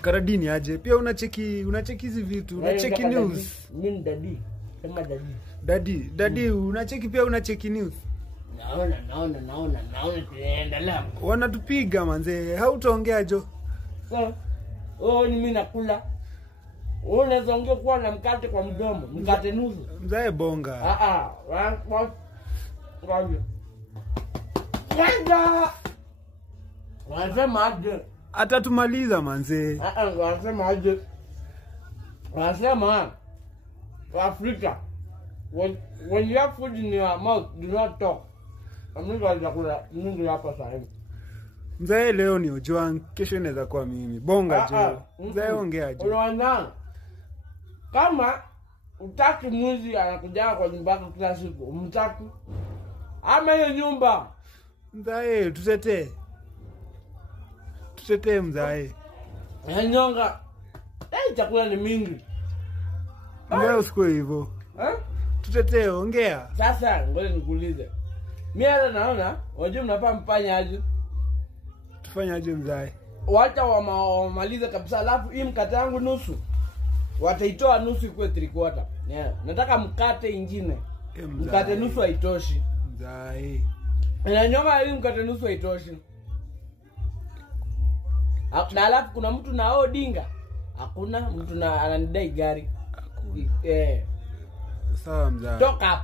Karadini aje. Pia unacheki hizi vitu, unacheki news. Mimi daddy. Sema daddy. Daddy unacheki pia unacheki news. Naona tunaendelea. Wanatupiga manze. Hautaongea jo. Ni mimi nakula. Unaweza ongea kwa na mkate kwa mdomo, mkate nusu. Mzae bonga. Ngoja. Wanasema aje? Atatumaliza manze. Wanasema aje? Wanasema Africa, when you have food in your mouth, do not talk. Mungu atakula Mungu hapa sasa. Mzae leo ni Ojwang, kesho inaweza kuwa mimi. Bonga jo. Mzae ongea jo. Unaona? Kama utaki mwizi anakuja kwa nyumba yako kila siku, umtaki. Ama hiyo nyumba. Mzae tutetee mzae. Nyonga. Chakula ni mingi. Mzae usikue hivyo. Tutetee, ongea. Sasa ngoja nikuulize. Mimi hata naona wajua mnafaa mpanya aje. Tufanye aje mzae? Wacha wamalize kabisa, alafu hii mkate yangu nusu. Wataitoa nusu ikuwe 3/4. Nataka mkate ingine. Mkate nusu haitoshi. Mzae. Na nyoma hii mkate nusu haitoshi. Na alafu kuna mtu na Odinga. Hakuna mtu na ananidai gari. Sawa mzae. Toka.